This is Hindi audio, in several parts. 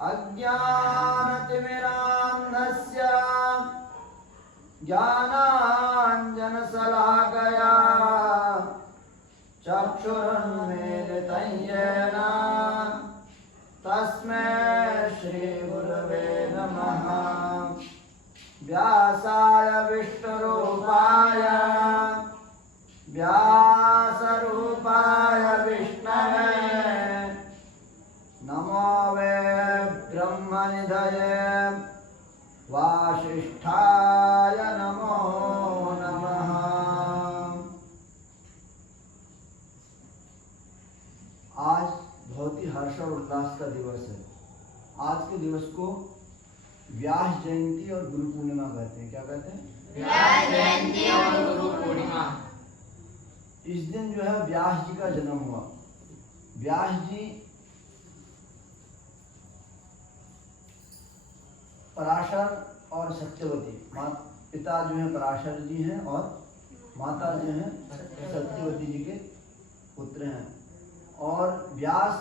अज्ञानतिमिरान्धस्य ज्ञानाञ्जनशलाकया चक्षुरुन्मीलितं येन तस्मै श्रीगुरवे नमः। व्यासाय विष्णुरूपाय व्यासरूपाय विष्णवे नमो वे ब्रह्मनिधये वासिष्ठाय नमो नमः। आज बहुत ही हर्ष और उल्लास का दिवस है। आज के दिवस को व्यास जयंती और गुरु पूर्णिमा कहते हैं। क्या कहते हैं? व्यास जयंती और गुरु पूर्णिमा। इस दिन जो है व्यास जी का जन्म हुआ। व्यास जी पराशर और सत्यवती पिता जो है पराशर जी हैं और माता जो है सत्यवती जी के पुत्र हैं। और व्यास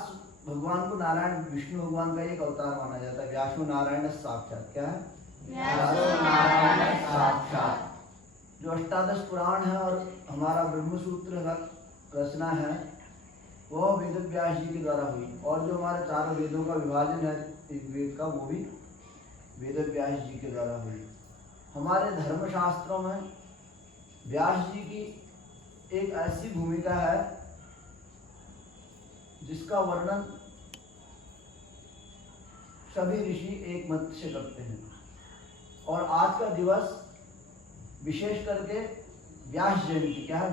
भगवान को नारायण विष्णु भगवान का एक अवतार माना जाता है। व्यासो नारायण साक्षात। क्या है? व्यासो नारायण साक्षात। जो अष्टादश पुराण है और हमारा ब्रह्मसूत्र का रचना है वह वेद व्यास जी के द्वारा हुई। और जो हमारे चारों वेदों का विभाजन है एक वेद का वो भी वेद व्यास जी के द्वारा हुई। हमारे धर्मशास्त्रों में व्यास जी की एक ऐसी भूमिका है जिसका वर्णन सभी ऋषि एक मत से करते हैं। और आज का दिवस विशेष करके व्यास जयंती। क्या है?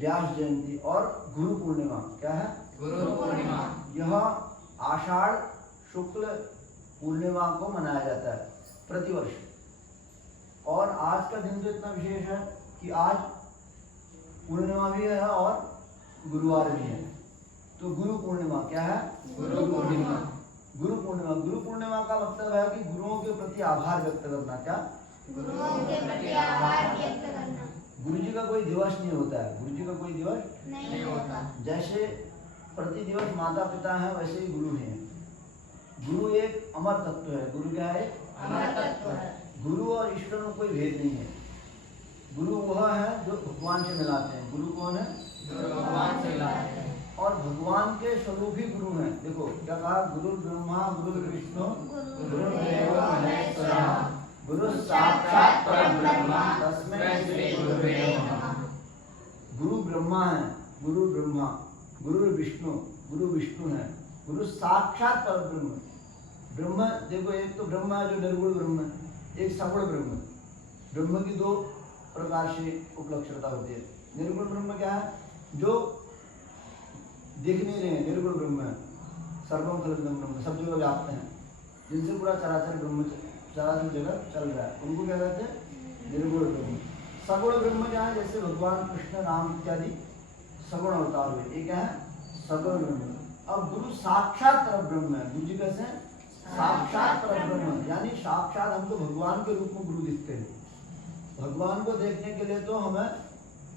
व्यास जयंती और गुरु पूर्णिमा। क्या है? गुरु पूर्णिमा। यह आषाढ़ शुक्ल पूर्णिमा को मनाया जाता है प्रतिवर्ष। और आज का दिन तो इतना विशेष है कि आज पूर्णिमा भी है और गुरुवार भी है। तो गुरु पूर्णिमा। क्या है? गुरु पूर्णिमा। गुरु पूर्णिमा। गुरु पूर्णिमा का मतलब है कि गुरुओं के प्रति आभार व्यक्त करना। क्या? गुरुओं के प्रति आभार व्यक्त करना। गुरु जी का कोई दिवस नहीं होता है। गुरु जी का कोई दिवस नहीं होता। जैसे प्रति दिवस माता पिता हैं वैसे ही गुरु हैं। गुरु एक अमर तत्व है। गुरु क्या है? अमर तत्व है। गुरु और ईश्वर में कोई भेद नहीं है। गुरु वह है जो भगवान से मिलाते हैं। गुरु कौन है? जो भगवान से मिलाते हैं। और भगवान के स्वरूप ही गुरु हैं। देखो क्या कहा? गुरु ब्रह्मा गुरु विष्णु गुरुदेव महेश्वरः गुरु साक्षात् परब्रह्म तस्मै श्री गुरुवे नमः। गुरु ब्रह्मा है, गुरु ब्रह्मा, गुरु विष्णु है, गुरु साक्षात परब्रह्म। ब्रह्म देखो एक तो ब्रह्म है जो निर्गुण ब्रह्म है, एक सगुण ब्रह्म। ब्रह्म की दो प्रकार से उपलक्षणता होती है। निर्गुण ब्रह्म क्या है? जो दिख नहीं रहे हैं, निर्गुण ब्रह्म है। सर्वम खलविदं ब्रह्म, सब जगह व्याप्त हैं, जिनसे पूरा चराचर ब्रह्म चराचर जगत चल रहा है, उनको क्या कहते हैं? निर्गुण ब्रह्म। सगुण ब्रह्म क्या है? जैसे भगवान कृष्ण राम इत्यादि सगुण अवतार हुए, ये क्या है? सगुण ब्रह्म। अब गुरु साक्षात परब्रह्म है। गुरु जी कैसे हैं? साक्षात परब्रह्म, यानी साक्षात हमको भगवान के रूप में गुरु दिखते हैं। भगवान को देखने के लिए तो हमें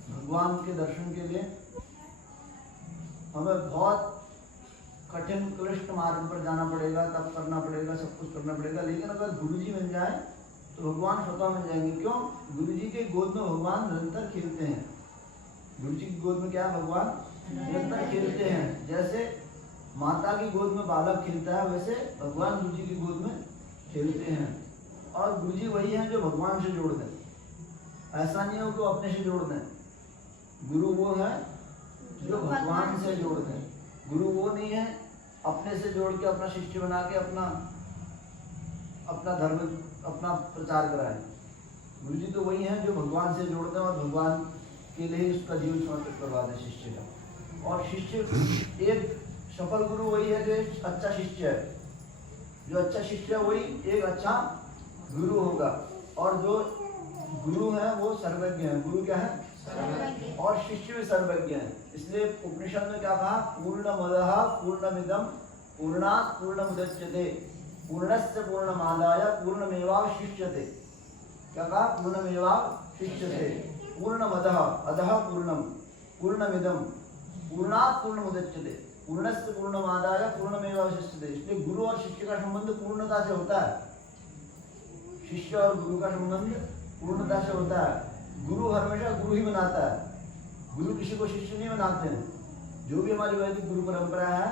भगवान के दर्शन के लिए हमें बहुत कठिन क्लिष्ट मार्ग पर जाना पड़ेगा, तप करना पड़ेगा, सब कुछ करना पड़ेगा। लेकिन अगर गुरु जी मिल जाए तो भगवान स्वतः मिल जाएंगे। क्यों? गुरु जी के गोद में भगवान निरंतर खेलते हैं। गुरु जी की गोद में क्या है? भगवान निरंतर खेलते हैं। जैसे माता की गोद में बालक खेलता है, वैसे भगवान गुरु जी की गोद में खेलते हैं। और गुरु जी वही हैं जो भगवान से जोड़ दें। ऐसा नहीं हो कि अपने से जोड़ दें। गुरु वो है जो भगवान से जोड़ दें। गुरु वो नहीं है अपने से जोड़ के अपना शिष्य बना के अपना धर्म अपना प्रचार कराए। गुरु जी तो वही हैं जो भगवान से जोड़ दें और भगवान के लिए उसका जीवन समर्पित करवा दें शिष्य का। और शिष्य एक सफल गुरु वही है जो एक अच्छा शिष्य है। जो अच्छा शिष्य है वही एक अच्छा गुरु होगा। और जो गुरु है वो सर्वज्ञ है। गुरु क्या है? सर्वज्ञ। और शिष्य भी सर्वज्ञ है। इसलिए उपनिषद में क्या कहा? पूर्णमदः पूर्णमिदं पूर्णात् पूर्णमुदच्यते पूर्णस्य पूर्णमादाय पूर्णमेवावशिष्यते। क्या कहा? पूर्णमेवावशिष्यते। पूर्णमदः अधः पूर्णम पूर्णमिदं पूर्णात् पूर्णमुदच्यते पूर्णस्य पूर्णमादाय पूर्णमेवावशिष्यते। इसलिए गुरु गुरु और शिष्य का संबंध पूर्णता से होता है। शिष्य और गुरु का संबंध पूर्णता से होता है। गुरु हमेशा गुरु ही बनाता है, गुरु किसी को शिष्य नहीं बनाते हैं। जो भी हमारी वैदिक गुरु परंपरा है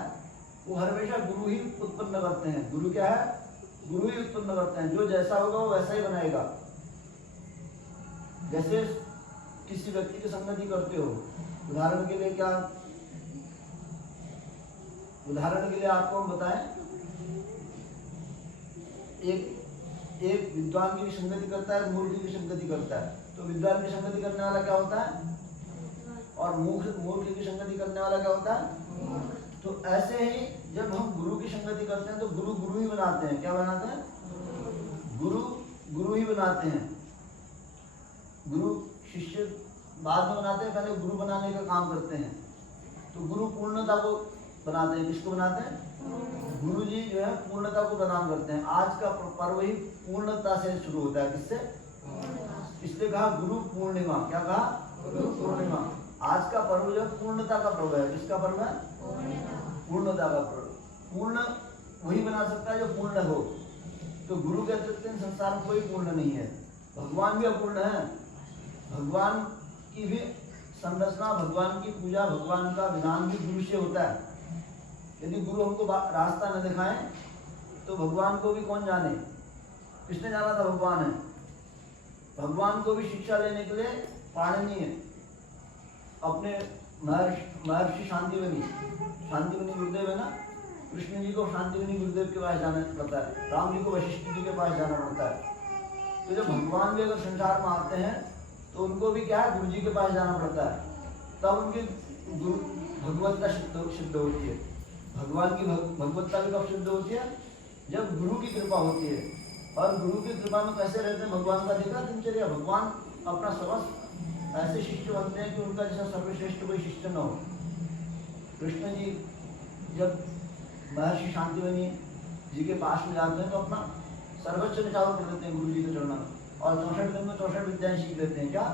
वो हमेशा गुरु ही उत्पन्न करते हैं। गुरु क्या है? गुरु ही उत्पन्न करते हैं। जो जैसा होगा वो वैसा ही बनाएगा। जैसे किसी व्यक्ति की संगति करते हो, उदाहरण के लिए आपको हम बताएं, एक विद्वान की संगति करता है, मूर्ख की संगति करता है। तो विद्वान की संगति करने वाला क्या होता है? और मूर्ख की संगति करने वाला क्या होता है? तो ऐसे ही जब हम गुरु की संगति करते हैं तो गुरु गुरु ही बनाते हैं। क्या बनाते हैं? गुरु गुरु ही बनाते हैं। गुरु शिष्य बाद में बनाते हैं, पहले गुरु बनाने का काम करते हैं। तो गुरु पूर्णता को बनाते हैं। किसको बनाते हैं? गुरु जी जो है पूर्णता को प्रदान करते हैं। आज का पर्व ही पूर्णता से शुरू होता है। किससे? इसलिए कहा गुरु पूर्णिमा। क्या कहा? गुरु पूर्णिमा। आज का पर्व जो पूर्णता का पर्व है। किसका पर्व है? पूर्णता का पर्व। पूर्ण वही बना सकता है जो पूर्ण हो। तो गुरु के अतिरिक्त संसार में कोई पूर्ण नहीं है। भगवान भी अपूर्ण है। भगवान की भी संरचना, भगवान की पूजा, भगवान का विधान भी गुरु से होता है। यदि गुरु हमको रास्ता न दिखाएं तो भगवान को भी कौन जाने? किसने जाना था? भगवान है। भगवान को भी शिक्षा लेने के लिए पाणिनि है। अपने महर्षि शांतिवनी गुरुदेव है ना, कृष्ण जी को शांतिवनी गुरुदेव के पास जाना पड़ता है, राम जी को वशिष्ठ जी के पास जाना पड़ता है। तो जब भगवान भी अगर संसार में आते हैं तो उनको भी क्या है? गुरु जी के पास जाना पड़ता है। तब उनकी गुरु भगवत्ता सिद्ध होती है। भगवान की भगवत्ता भी कब सिद्ध होती है? जब गुरु की कृपा होती है। और गुरु की कृपा में कैसे रहते हैं? भगवान का देखा दिनचर्या। भगवान अपना समस्त ऐसे शिष्य बनते हैं कि उनका जैसा सर्वश्रेष्ठ कोई शिष्य न हो। कृष्ण जी जब महर्षि शांतिवनी जी के पास में जाते हैं तो अपना सर्वोच्च निछावर कर देते हैं गुरु जी के चरणों में, और 64 दिन में 64 विद्याएं सीख लेते हैं। क्या?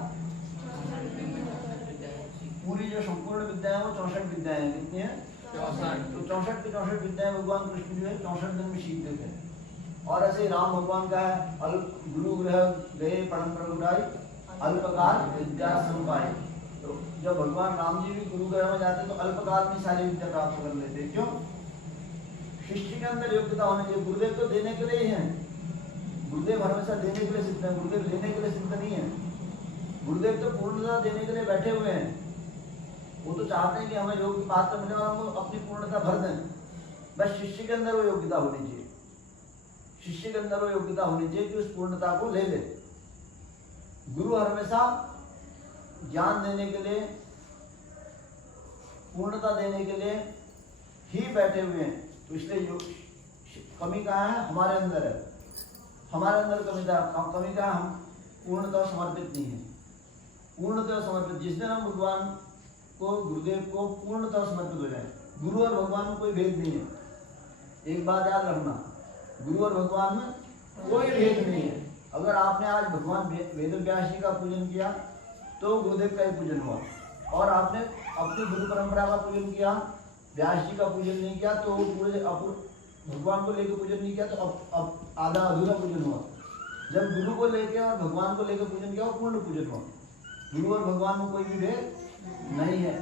पूरी जो संपूर्ण विद्याएं वो 64 विद्याएं कितनी है? 64। तो 64 की 64 विद्याएं भगवान कृष्ण जो है 64 दिन में सीख लेते हैं। और ऐसे राम भगवान का है, अल्प गुरु ग्रह गए परम प्रभुराई, अल्पकाल विद्या संपाई। तो जब भगवान राम जी भी गुरु ग्रह में जाते तो अल्पकाल में सारी विद्या प्राप्त कर लेते। क्यों? शिष्य के अंदर योग्यता होनी चाहिए। गुरुदेव तो देने के लिए ही है। गुरुदेव हमेशा देने के लिए सिद्ध है, गुरुदेव लेने के लिए सिद्ध नहीं है। गुरुदेव तो पूर्णता देने के लिए बैठे हुए हैं। वो तो चाहते हैं कि हमें योग्य पात्र मिले और हम अपनी पूर्णता भर दें। बस शिष्य के अंदर वो योग्यता होनी चाहिए। शिष्य के अंदर वो योग्यता होनी चाहिए कि उस पूर्णता को ले ले। गुरु हमेशा ज्ञान देने के लिए, पूर्णता देने के लिए ही बैठे हुए हैं। तो इसलिए कमी कहाँ है? हमारे अंदर है। हमारे अंदर कमी का हम पूर्णतः समर्पित नहीं है। पूर्णतः समर्पित जिस दिन हम भगवान को, गुरुदेव को पूर्णतः समर्पित हो जाए। गुरु और भगवान में कोई भेद नहीं है। एक बात याद रखना, गुरु और भगवान में कोई भेद नहीं है। अगर आपने आज भगवान वेद व्यास जी का पूजन किया तो गुरुदेव का ही पूजन हुआ, और आपने अपनी गुरु परंपरा का पूजन किया, व्यास जी का पूजन नहीं किया तो पूरे भगवान को लेकर पूजन नहीं किया तो अब आधा अधूरा पूजन हुआ। जब गुरु को लेकर और भगवान को लेकर पूजन किया वो पूर्ण पूजन हुआ। गुरु और भगवान में कोई भी भेद नहीं है।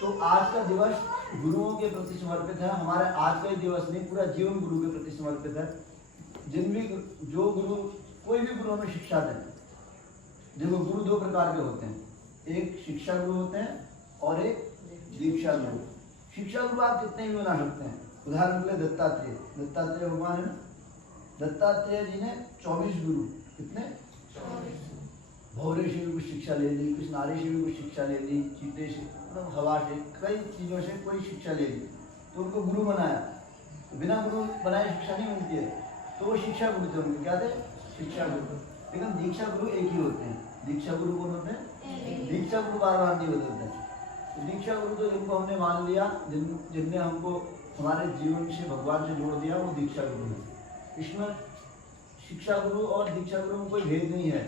तो आज का दिवस गुरुओं के प्रति समर्पित है। हमारे आज का ही दिवस नहीं, पूरा जीवन गुरु के प्रति समर्पित है। जो गुरु कोई भी गुरु हमें शिक्षा दें। देखो गुरु दो प्रकार के होते हैं, एक शिक्षा गुरु होते हैं और एक दीक्षा गुरु। शिक्षा गुरु आप कितने भी बना सकते हैं। उदाहरण के लिए दत्तात्रेय भगवान है ना, दत्तात्रेय जी ने 24 गुरु, कितने? 24। भौरे से भी कुछ शिक्षा ले ली, कुछ नारी से भी कुछ शिक्षा ले ली, चीते से, मतलब हवा से, कई चीज़ों से कोई शिक्षा ले ली तो उनको गुरु बनाया। तो बिना गुरु बनाए शिक्षा नहीं मिलती है, तो वो शिक्षा गुरु थे। उनके क्या थे? शिक्षा गुरु। लेकिन दीक्षा गुरु एक ही होते हैं। दीक्षा गुरु कौन होते हैं? दीक्षा गुरु बार बार नहीं बदलते हैं। तो दीक्षा गुरु तो जिनको हमने मान लिया, जिनने हमको हमारे जीवन से भगवान से जोड़ दिया, वो दीक्षा गुरु है। इसमें शिक्षा गुरु और दीक्षा गुरु में कोई भेद नहीं है।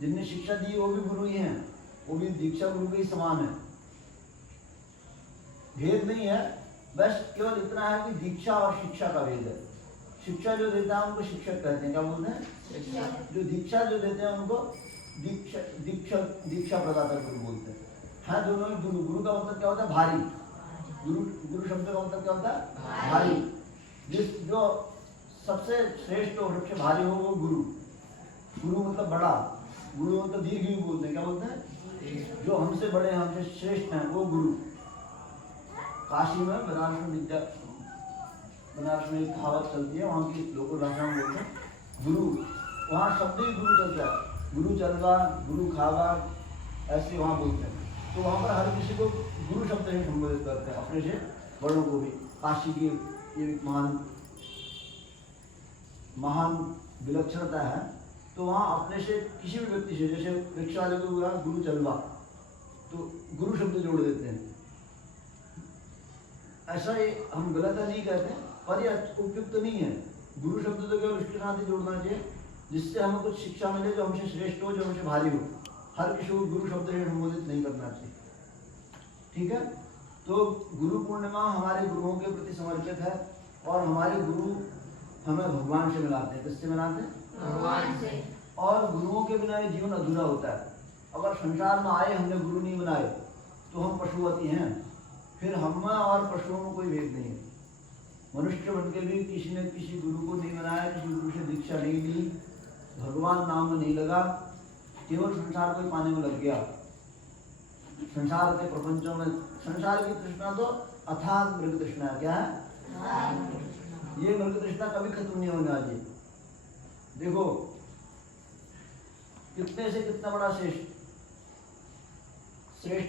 जिनने शिक्षा दी वो भी गुरु ही हैं, वो भी दीक्षा गुरु के ही समान है। भेद नहीं है। बस केवल इतना है कि दीक्षा और शिक्षा का भेद है। शिक्षा जो देता है उनको शिक्षक कहते हैं, क्या बोलते हैं? जो दीक्षा जो देते हैं उनको दीक्षा प्रदाता गुरु बोलते हैं। हाँ, दोनों में गुरु। गुरु का मतलब क्या होता है? भारी। गुरु शब्द का मतलब क्या होता है? भारी। जो सबसे श्रेष्ठ और सबसे भारी हो वो गुरु। गुरु मतलब बड़ा, गुरु मतलब दीर्घ बोलते हैं, क्या बोलते हैं? जो हमसे बड़े हैं, हमसे श्रेष्ठ हैं, वो गुरु। काशी में बनारस में एक कहावत चलती है, वहाँ की लोगों भाषा में बोलते हैं गुरु। वहाँ शब्द ही गुरु चलता है, गुरु चलवा, गुरु खावा, ऐसे वहाँ बोलते हैं। तो वहाँ पर हर किसी को गुरु शब्द से संबोधित करते हैं, अपने से बड़ों को भी। काशी की ये महान विलक्षणता है। तो वहाँ अपने से किसी भी व्यक्ति से, जैसे रिक्शा वाले को बोला गुरु चलवा, तो गुरु शब्द जोड़ देते हैं। ऐसा ये हम गलत नहीं कहते, पर ये उपयुक्त नहीं है। गुरु शब्द तो केवल उसके साथ ही जोड़ना चाहिए जिससे हमें कुछ शिक्षा मिले, जो हमसे श्रेष्ठ हो, जो हमसे भारी हो। हर किसी को गुरु शब्द से संबोधित नहीं करना चाहिए, ठीक है। तो गुरु पूर्णिमा हमारे गुरुओं के प्रति समर्पित है, और हमारे गुरु हमें भगवान से मिलाते हैं। किससे मिलाते हैं? भगवान से। और गुरुओं के बिना ये जीवन अधूरा होता है। अगर संसार में आए, हमने गुरु नहीं बनाए, तो हम पशुवती हैं। फिर हम और पशुओं में कोई भेद नहीं है। मनुष्य बन के भी किसी ने किसी गुरु को नहीं बनाया, किसी गुरु से दीक्षा नहीं ली, भगवान नाम में नहीं लगा, केवल संसार को ही पाने में लग गया। संसार के प्रपंचों में संसार की तृष्णा तो अथाह मृग तृष्णा है। क्या है? ये मृग तृष्णा कभी खत्म नहीं होने वाली। देखो कितने से कितना बड़ा श्रेष्ठ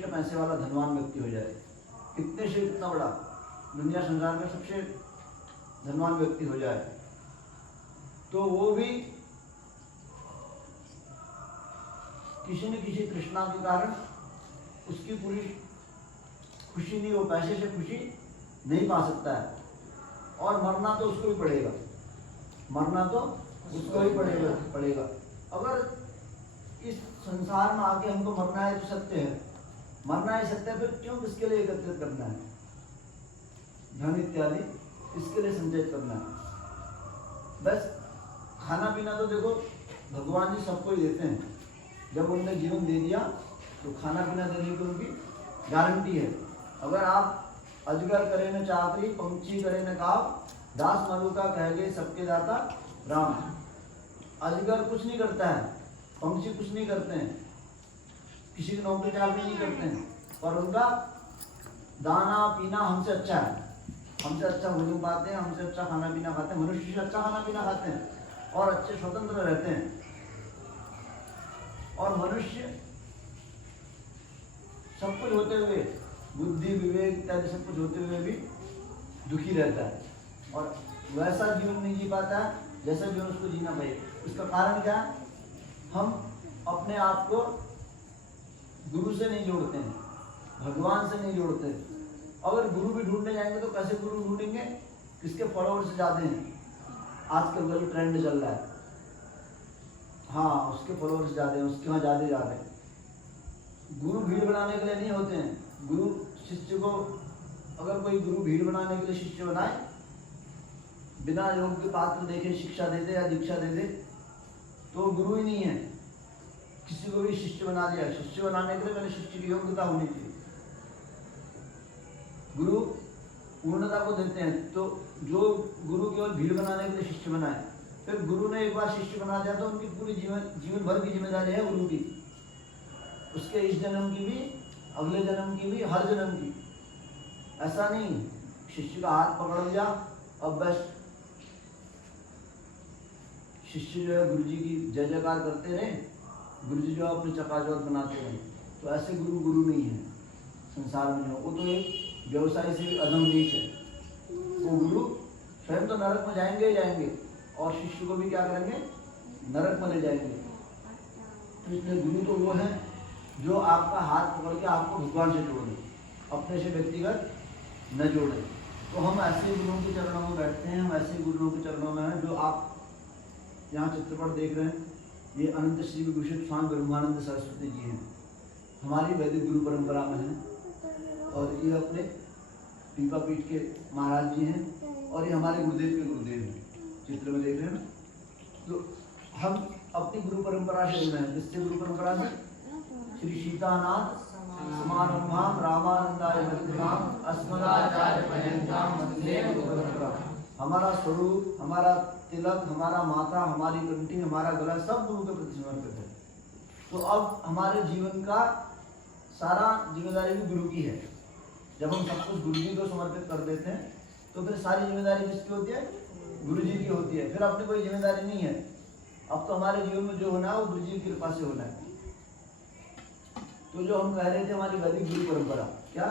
पैसे वाला धनवान व्यक्ति हो जाए, कितने से कितना बड़ा दुनिया संसार में सबसे धनवान व्यक्ति हो जाए, तो वो भी किसी न किसी तृष्णा के कारण उसकी पूरी खुशी नहीं, वो पैसे से खुशी नहीं पा सकता है। और मरना तो उसको ही पड़ेगा, मरना तो उसको ही पड़ेगा। अगर इस संसार में आके हमको मरना है तो सत्य है, मरना है सत्य है, फिर क्यों किसके लिए एकत्रित करना है? धन इत्यादि इसके लिए संचय करना है। बस खाना पीना तो देखो भगवान जी सबको ही देते हैं। जब उन्होंने जीवन दे दिया तो खाना पीना देने की उनकी गारंटी है। अगर आप अजगर करे न चाकरी, पंछी करे न काव, दास मरुका कह गए सबके दाता राम। अजगर कुछ नहीं करता है, पंछी कुछ नहीं करते हैं, किसी की नौकरी चाकरी नहीं करते हैं, पर उनका दाना पीना हमसे अच्छा है। हमसे अच्छा भोजन पाते हैं, हमसे अच्छा खाना पीना खाते हैं, मनुष्य से अच्छा खाना पीना खाते हैं और अच्छे स्वतंत्र रहते हैं। और मनुष्य सब कुछ होते हुए, बुद्धि विवेक इत्यादि सब कुछ होते हुए भी दुखी रहता है और वैसा जीवन नहीं जी पाता है जैसा जीवन उसको जीना चाहिए। इसका कारण क्या है? हम अपने आप को गुरु से नहीं जोड़ते हैं, भगवान से नहीं जोड़ते। अगर गुरु भी ढूंढने जाएंगे तो कैसे गुरु ढूंढेंगे? किसके फॉलोअर्स ज्यादा हैं? आजकल का जो ट्रेंड चल रहा है, हाँ उसके फॉलोअर्स ज्यादा हैं, उसके वहाँ ज्यादा जा रहे हैं। गुरु भीड़ बनाने के लिए नहीं होते हैं। गुरु शिष्य को, अगर कोई गुरु भीड़ बनाने के लिए शिष्य बनाए, बिना योग्य पात्र देखे शिक्षा दे दे या दीक्षा दे दे, तो गुरु ही नहीं है। किसी को भी शिष्य बना दिया, शिष्य बनाने के लिए पहले शिष्य की योग्यता होनी चाहिए। गुरु पूर्णता को देते हैं, तो जो गुरु केवल भीड़ बनाने के लिए शिष्य बनाए, फिर गुरु ने एक बार शिष्य बना दिया तो उनकी पूरी जीवन भर की जिम्मेदारी है गुरु की, उसके इस जन्म की भी, अगले जन्म की भी, हर जन्म की। ऐसा नहीं शिष्य का हाथ पकड़ लिया अब बस शिष्य जो है गुरु जी की जय जयकार करते रहे, गुरु जी जो अपने चकाचौंध बनाते रहे, तो ऐसे गुरु नहीं है संसार में। वो तो एक व्यवसाय से भी अधम नीच है। वो गुरु स्वयं तो नरक में जाएंगे ही जाएंगे और शिष्य को भी क्या करेंगे? नरक में ले जाएंगे। तो इसलिए गुरु तो वो है जो आपका हाथ पकड़ के आपको भगवान से जोड़े, अपने से व्यक्तिगत न जोड़े। तो हम ऐसे गुरुओं के चरणों में बैठते हैं, हम ऐसे गुरुओं के चरणों में हैं। जो आप यहाँ चित्रपट देख रहे हैं, ये अनंत श्री विभूषित स्वामी ब्रह्मानंद सरस्वती जी हैं, हमारी वैदिक गुरु परंपरा में हैं। और ये अपने पीपा पीठ के महाराज जी हैं और ये हमारे गुरुदेव के गुरुदेव हैं, चित्र में देख रहे हैं ना। तो हम अपनी गुरु परंपरा से जुड़े हैं। किससे गुरु परंपरा से? श्री सीतानाथ समारंभाम रामानंदाय मध्यमाम अस्मदाचार्य पर्यंताम वंदे गुरु परंपरा। हमारा स्वरूप, हमारा तिलक, हमारा माथा, हमारी कंठी, हमारा गला सब गुरु के प्रति समर्पित है। तो अब हमारे जीवन का सारा जिम्मेदारी भी गुरु की है। जब हम सब कुछ गुरु जी को समर्पित कर देते हैं तो फिर सारी जिम्मेदारी किसकी होती है? गुरु जी की होती है। फिर अपनी कोई जिम्मेदारी नहीं है। अब तो हमारे जीवन में जो होना है वो गुरु जी की कृपा से होना है। तो जो हम कह रहे थे हमारी वैदिक गुरु परंपरा, क्या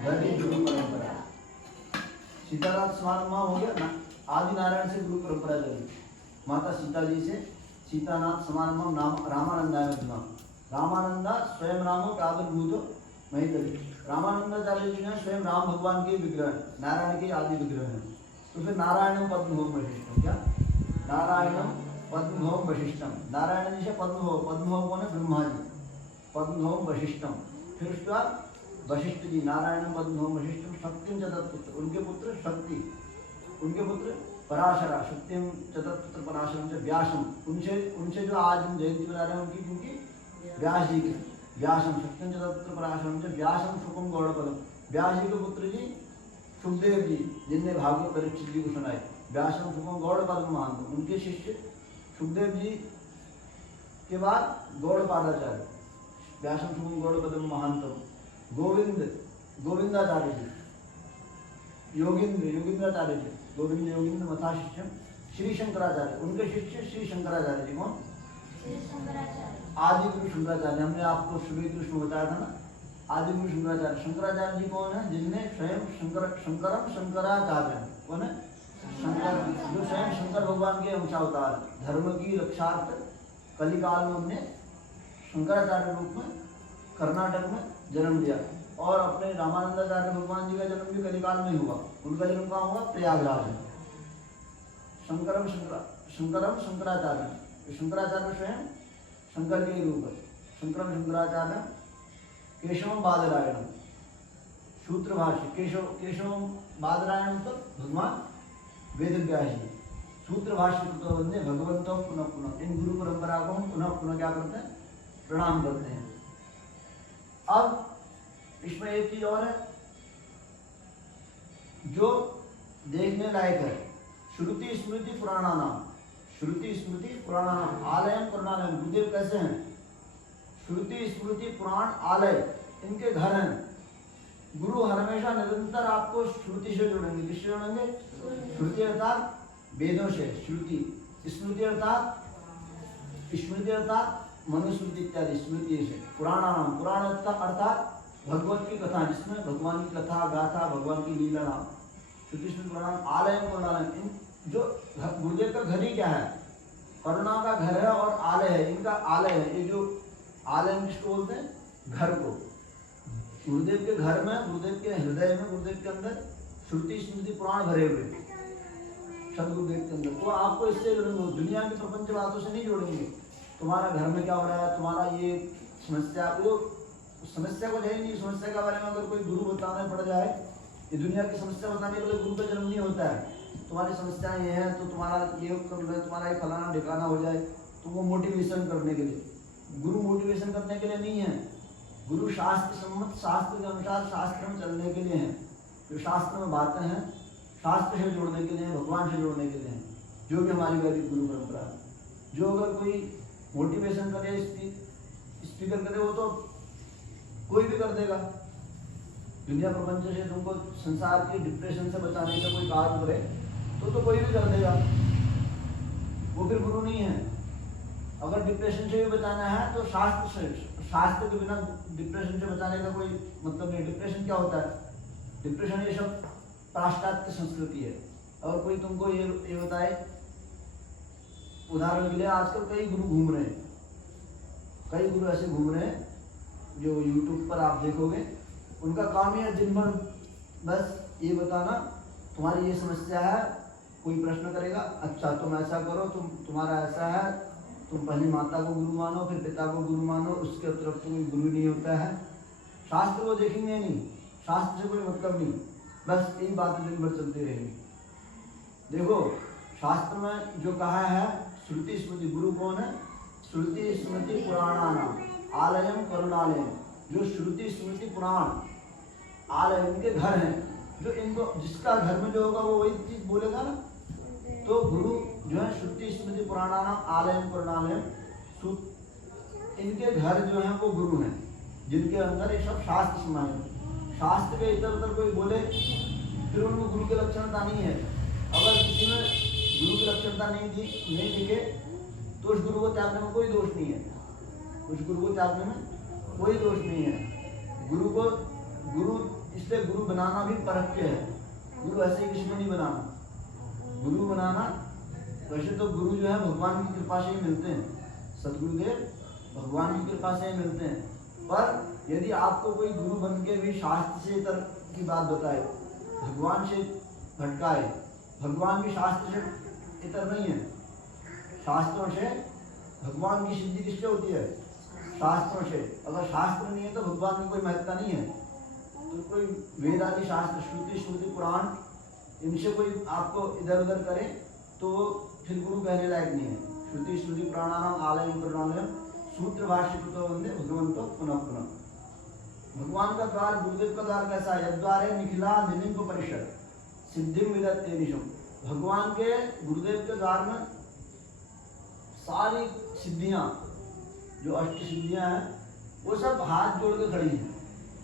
वैदिक गुरु परंपरा, सीतानाथ समारंभ हो गया ना, आदि नारायण से गुरु परंपरा चली। माता सीता जी से सीतानाथ समारंभम नाम रामानंदाय मध्यमा। रामानंदा स्वयं रामो प्रादुर्भूतो महितली। रामानंदाचार्य जी ने स्वयं राम भगवान के विग्रह, नारायण के आदि विग्रह हैं। तो फिर नारायणम पद्मभोम वशिष्ठम, क्या नारायणम पद्मभोम वशिष्ठम। नारायण जी से पद्मभोम, पद्मभोम कौन है? ब्रह्मा जी, पद्मभोम वशिष्ठम। फिर उसके बाद वशिष्ठ जी, नारायणम पद्मभोम वशिष्ठम शक्तिम चतुर्पुत्र, उनके पुत्र शक्ति, उनके पुत्र पराशरा, शक्तिम चतुर्पुत्र पराशरम से व्यासम। उनसे जो आज हम जयंती मना रहे हैं उनकी, क्योंकि व्यास जी के व्यासम, शक्तिम चतुर्पुत्र पराशरम से व्यासम शुकम गौड़पदम। व्यास जी के पुत्र जी सुखदेव जी, जिनने भागवत परीक्षित जी को सुनाए। व्यासम शुकम गौड़पदम महान, उनके शिष्य सुखदेव जी के बाद गौड़पादाचार्य, व्यासम शुकम गौड़पदम महानतम। गोविंदाचार्य जी, योगिंद्राचार्य जी, गोविंद योगिंद्र मथा शिष्यम श्री शंकराचार्य, उनके शिष्य श्री शंकराचार्य जी। कौन? आदि गुरु शंकराचार्य। हमने आपको श्री कृष्ण बताया था ना, आदि गुरु शंकराचार्य। शंकराचार्य जी कौन है? जिनने स्वयं शंकरम शंकराचार्य, कौन है? शंकर, जो स्वयं शंकर भगवान के अंशावतार, धर्म की रक्षार्थ कलिकाल में उन्होंने शंकराचार्य रूप में कर्नाटक में जन्म लिया। और अपने रामानंदाचार्य भगवान जी का जन्म भी कलिकाल में हुआ। उनका जन्म कहाँ हुआ? प्रयागराज में। शंकरम शंकराचार्य, शंकराचार्य स्वयं शंकर के रूप है। शंकरम शंकराचार्य केशवम बादरायणम, सूत्र भाष्य केशवम बादरायणम तो भगवान वेद व्यास जी, सूत्र भाष्य तो बंदे भगवंतों पुनः पुनः। इन गुरु परंपरा को हम पुनः पुनः क्या करते हैं? प्रणाम करते हैं। अब इसमें एक चीज और है जो देखने लायक है। श्रुति स्मृति पुराणानाम, श्रुति स्मृति पुराणानाम आलयम पुराणालयम। गुरुदेव कैसे हैं? श्रुति स्मृति पुराण आलय, इनके घर हैं। गुरु हमेशा निरंतर आपको श्रुति से जोड़ेंगे। किससे जोड़ेंगे? श्रुति अर्थात वेदों से, श्रुति स्मृति अर्थात मनुस्मृति इत्यादि स्मृति से। पुराणानाम, पुराण अर्थात भगवत की कथा, जिसमें भगवान की कथा गाथा, भगवान की लीला नाम। श्रुति स्मृति पुराण आलयम पुराणालयम। जो गुरुदेव का घर ही क्या है? करुणा का घर है और आलय है, इनका आलय है। ये जो आलय किसको बोलते हैं? घर को। गुरुदेव के घर में, गुरुदेव के हृदय में, गुरुदेव के अंदर श्रुति स्मृति पुराण भरे हुए सदगुरुदेव के अंदर। तो आपको इससे दुनिया की प्रपंच बातों से नहीं जोड़ेंगे। तुम्हारा घर में क्या हो रहा है, तुम्हारा ये समस्या, वो समस्या को जाए नहीं। समस्या के बारे में अगर कोई गुरु बताने पड़ जाए, ये दुनिया की समस्या बताने के लिए गुरु का जन्म नहीं होता है। तुम्हारी समस्याएं ये हैं तो तुम्हारा ये कर लो, तुम्हारा ये फलाना ठिकाना हो जाए, तो वो मोटिवेशन करने के लिए। गुरु मोटिवेशन करने के लिए नहीं है। गुरु शास्त्र सम्मत, शास्त्र के अनुसार शास्त्र में चलने के लिए हैं। जो शास्त्र में बातें हैं, शास्त्र से जोड़ने के लिए, भगवान से जोड़ने के लिए हैं। जो भी हमारी वैदिक गुरु परंपरा है। जो अगर कोई मोटिवेशन करे, स्पीकर करे, वो तो कोई भी कर देगा। दुनिया प्रपंच से तुमको संसार के डिप्रेशन से बचाने का कोई कार्य करे तो कोई भी कर देगा, वो फिर गुरु नहीं है। अगर डिप्रेशन से भी बचाना है तो शास्त्र के बिना डिप्रेशन से बचाने का कोई मतलब नहीं। डिप्रेशन क्या होता है? डिप्रेशन ये सब पाश्चात्य संस्कृति है। और कोई तुमको ये बताए, उदाहरण के लिए आजकल कई गुरु घूम रहे हैं, कई गुरु ऐसे घूम रहे हैं जो यूट्यूब पर आप देखोगे, उनका काम ही है दिन भर बस ये बताना, तुम्हारी ये समस्या है, कोई प्रश्न करेगा, अच्छा तुम ऐसा करो, तुम्हारा ऐसा है, तुम पहले माता को गुरु मानो, फिर पिता को गुरु मानो, उसके अतिरिक्त कोई गुरु नहीं होता है। शास्त्र वो देखेंगे नहीं, शास्त्र से कोई मतलब नहीं। बस यही बातें दिन भर चलती रहेंगी। देखो शास्त्र में जो कहा है श्रुति स्मृति, गुरु कौन है? श्रुति स्मृति पुराणानाम आलयम करुणालयम। जो श्रुति स्मृति पुराण आलय इनके घर हैं, जो इनको जिसका घर में जो होगा वो वही चीज बोलेगा ना। तो गुरु जो है श्रुति स्मृति पुराणानाम आलयम करुणालयम, इनके घर जो है वो गुरु हैं, जिनके अंदर ये सब शास्त्र समाये। शास्त्र के इधर उधर कोई बोले फिर उनको गुरु की लक्षणता नहीं है। अगर किसी में गुरु की लक्षणता नहीं दिखे तो उस गुरु को त्यागने में कोई दोष नहीं है। उस गुरु को त्यागने में कोई दोष नहीं है। गुरु इसलिए गुरु बनाना भी परख के है। गुरु ऐसे ही किसी को नहीं बनाना। गुरु बनाना वैसे तो गुरु जो है भगवान की कृपा से ही मिलते हैं, सदगुरुदेव भगवान की कृपा से ही मिलते हैं। पर यदि आपको कोई गुरु बन के भी शास्त्र से इतर की बात बताए, भगवान से भटकाए, भगवान भी शास्त्र से इतर नहीं है। शास्त्रों से भगवान की सिद्धि किससे होती है? शास्त्रों से। अगर शास्त्र नहीं है तो भगवान की कोई महत्ता नहीं है। तो कोई वेद आदि शास्त्र श्रुति स्मृति पुराण इनसे कोई आपको इधर उधर करे तो फिर गुरु कहने लायक नहीं है। श्रुति स्मृति पुराणानाम आलयम करुणालयम सूत्र भाष्य तो वंदे भगवंतो पुनः पुनः। भगवान का द्वार, गुरुदेव का द्वार कैसा है? यद्वारे निखिला निलिम्ब परिषद सिद्धिम विदत्ते निशम। भगवान के गुरुदेव के द्वार में सारी सिद्धियां, जो अष्ट सिद्धियां हैं, वो सब हाथ जोड़ के खड़ी हैं।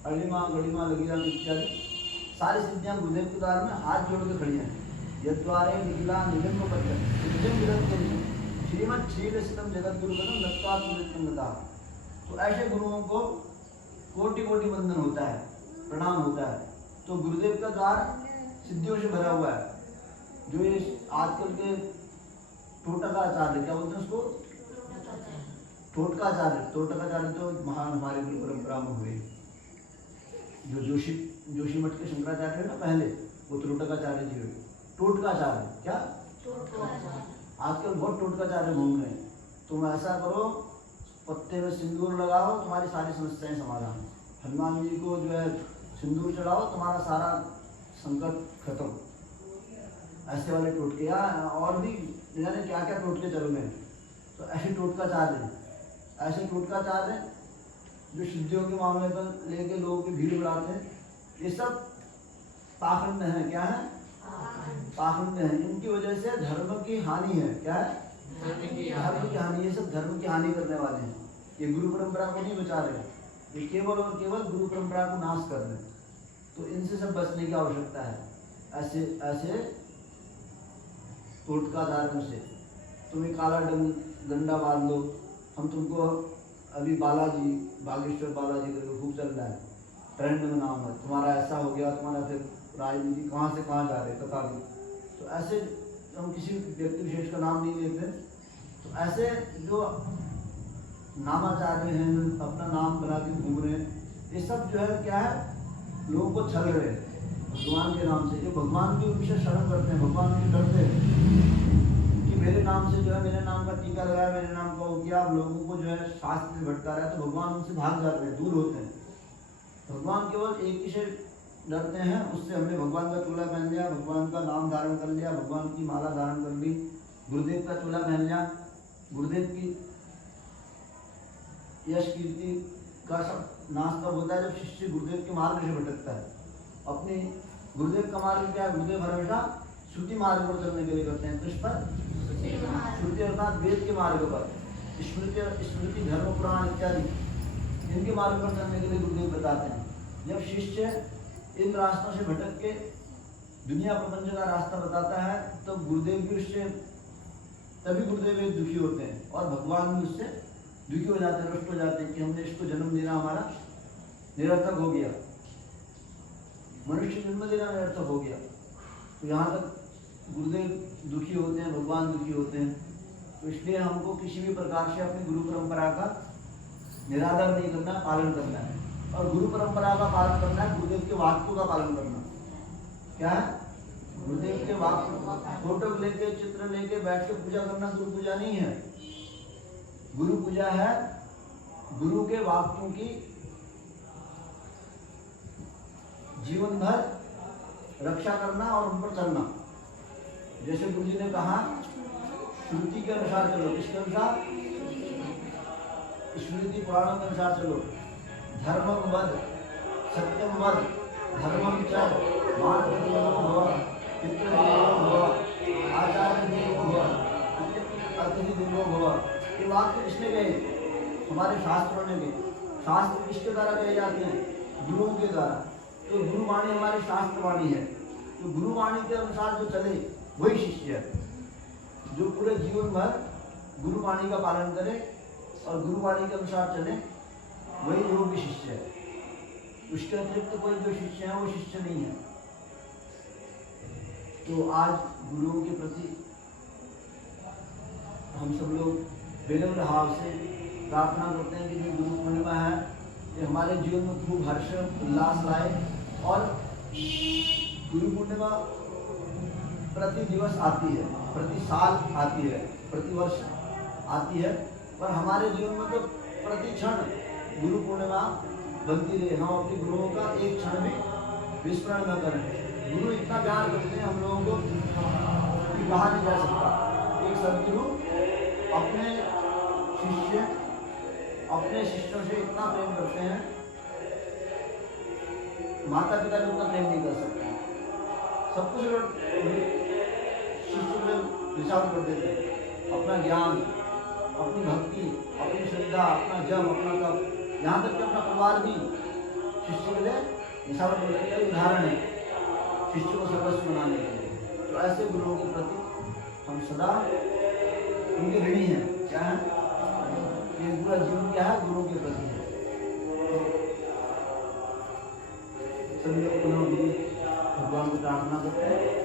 अलिमा गड़िमा लगिया इत्यादि सारी सिद्धियां गुरुदेव के द्वार में हाथ जोड़ के खड़ी हैं। यद्वारे निखिला निलिम्ब परिषद सिद्धिम विदत्ते निशम श्रीमद श्रीलसितम जगत गुरु पदम नत्वात्मता। तो ऐसे गुरुओं को कोटि कोटि वंदन होता है, प्रणाम होता है। तो गुरुदेव का द्वार सिद्धियों से भरा हुआ है। जो ये आजकल के टोटकाचार्य, क्या बोलते हैं उसको? टोटकाचार्य तो महान हमारे गुरु परंपरा में हुए। जो जोशी मठ के शंकराचार्य है ना पहले, वो टोटकाचार्य जी हुए। टोटकाचार्य क्या? आजकल बहुत टोटकाचार्य घूम रहे हैं। तुम ऐसा करो, पत्ते में सिंदूर लगाओ, तुम्हारी सारी समस्याएं समाधान। हनुमान जी को जो है सिंदूर चढ़ाओ, तुम्हारा सारा संकट खत्म। ऐसे वाले टोटके, या और भी जाने क्या क्या टोटके चल रहे हैं। तो ऐसे टोटकाचार्य, ऐसे टोटकाचार्य जो सिद्धियों के मामले पर लेके लोगों की भीड़ बढ़ाते हैं, ये सब पाखंड है। क्या है? पाखंड है। इनकी वजह से धर्म की हानि है। क्या है? धर्म की हानि। ये सब धर्म की हानि करने वाले हैं। ये गुरु परंपरा को नहीं बचा रहे, ये केवल और केवल गुरु परंपरा को नाश कर रहे हैं। तो इनसे सब बचने की आवश्यकता है। ऐसे टोटकाचार्यों से तुम एक काला डंडा बांध लो। हम तुमको अभी बालाजी, बागेश्वर बालाजी करके खूब चल रहा है, ट्रेंड में नाम है, तुम्हारा ऐसा हो गया, तुम्हारा फिर राजनीति कहाँ से कहाँ जा रहे कथा भी। तो ऐसे हम किसी व्यक्ति विशेष का नाम नहीं लेते। तो ऐसे जो नामाचार्य हैं, अपना नाम बना के घूम रहे हैं, ये सब जो है क्या है? लोगों को छल रहे हैं भगवान के नाम से। जो भगवान की उनसे शरण करते हैं, भगवान की डरते हैं कि मेरे नाम से जो है, मेरे नाम का टीका लगाया, मेरे नाम का हो गया, आप लोगों को जो है शास्त्र से भटका रहा है, तो भगवान उनसे भाग जाते हैं, दूर होते हैं। भगवान केवल एक ही से डरते हैं, उससे हमने भगवान का चोला पहन लिया, भगवान का नाम धारण कर लिया, भगवान की माला धारण कर ली, गुरुदेव का चोला पहन लिया, गुरुदेव की यश कीर्ति का सब नाश तब होता है जब शिष्य गुरुदेव के मार्ग से भटकता है। अपने गुरुदेव का मार्ग क्या है? गुरुदेव हमेशा श्रुति मार्ग पर चलने के लिए करते हैं। किस पर? श्रुति अर्थात वेद के मार्ग पर, स्मृति धर्म पुराण इत्यादि इनके मार्ग पर चलने के लिए गुरुदेव बताते हैं। जब शिष्य इन रास्तों से भटक के दुनिया प्रपंच का रास्ता बताता है तो गुरुदेव भी उससे, तभी गुरुदेव एक दुखी होते हैं और भगवान भी उससे दुखी हो जाते हैं, रुष्ट हो जाते हैं कि हमने इसको जन्म देना हमारा निरर्थक हो गया, मनुष्य जन्म देना निरर्थक हो गया। तो यहाँ तक गुरुदेव दुखी होते हैं, भगवान दुखी होते हैं। तो इसलिए हमको किसी भी प्रकार से अपनी गुरु परंपरा का निरादर नहीं करना, पालन करना है। और गुरु परंपरा का पालन करना है, गुरुदेव के वाक्यों का पालन करना। क्या है? गुरुदेव के वाक्य, फोटो लेके चित्र लेके बैठ के पूजा करना गुरु पूजा नहीं है। गुरु पूजा है गुरु के वाक्यों की जीवन भर रक्षा करना और उन पर चलना। जैसे गुरु जी ने कहा श्रुति के अनुसार चलो। किसके अनुसार? स्मृति पुराणों के अनुसार चलो। धर्मम वद सत्यम वद धर्मम च मातृदेवो भव पितृदेवो भव आचार्य देवो भव अतिथि देवो भव। ये वाक्य किसने गए? हमारे शास्त्रों ने गए। शास्त्र किसके द्वारा गए जाते हैं? गुरुओं के द्वारा। तो गुरुवाणी हमारी शास्त्रवाणी है। तो गुरुवाणी के अनुसार जो चले वही शिष्य है। जो पूरे जीवन भर गुरुवाणी का पालन करे और गुरुवाणी के अनुसार चले वही योग्य शिष्य है। उसके अतिरिक्त कोई जो शिष्य है वो शिष्य नहीं है। तो आज गुरुओं के प्रति हम सब लोग विनम्र भाव से प्रार्थना करते हैं कि जो गुरु पूर्णिमा है ये हमारे जीवन में खूब हर्ष उल्लास लाए। और गुरु पूर्णिमा प्रति दिवस आती है, प्रति साल आती है, प्रति वर्ष आती है, पर हमारे जीवन में तो प्रति क्षण गुरु पूर्णिमा बनती रहे। हम अपने गुरुओं का एक क्षण भी विस्मरण न करें। गुरु इतना प्यार करते हैं हम लोगों को कि कहा नहीं जा सकता। एक सदगुरु अपने शिष्यों से इतना प्रेम करते हैं, माता पिता भी उतना प्रेम नहीं कर सकते। सब कुछ शिष्य में विचार कर देते हैं। अपना ज्ञान, अपनी भक्ति, अपनी श्रद्धा, अपना जप, अपना तप, यहाँ तक कि अपना परिवार भी शिष्य के लिए निशावर करने का उदाहरण है, शिष्य को सर्वस्व बनाने के लिए। तो ऐसे गुरुओं के प्रति हम सदा उनके ऋणी हैं। क्या है? ये पूरा जीवन क्या है? गुरुओं के प्रति है। सभी लोग पुनः भगवान को प्रार्थना करते हैं।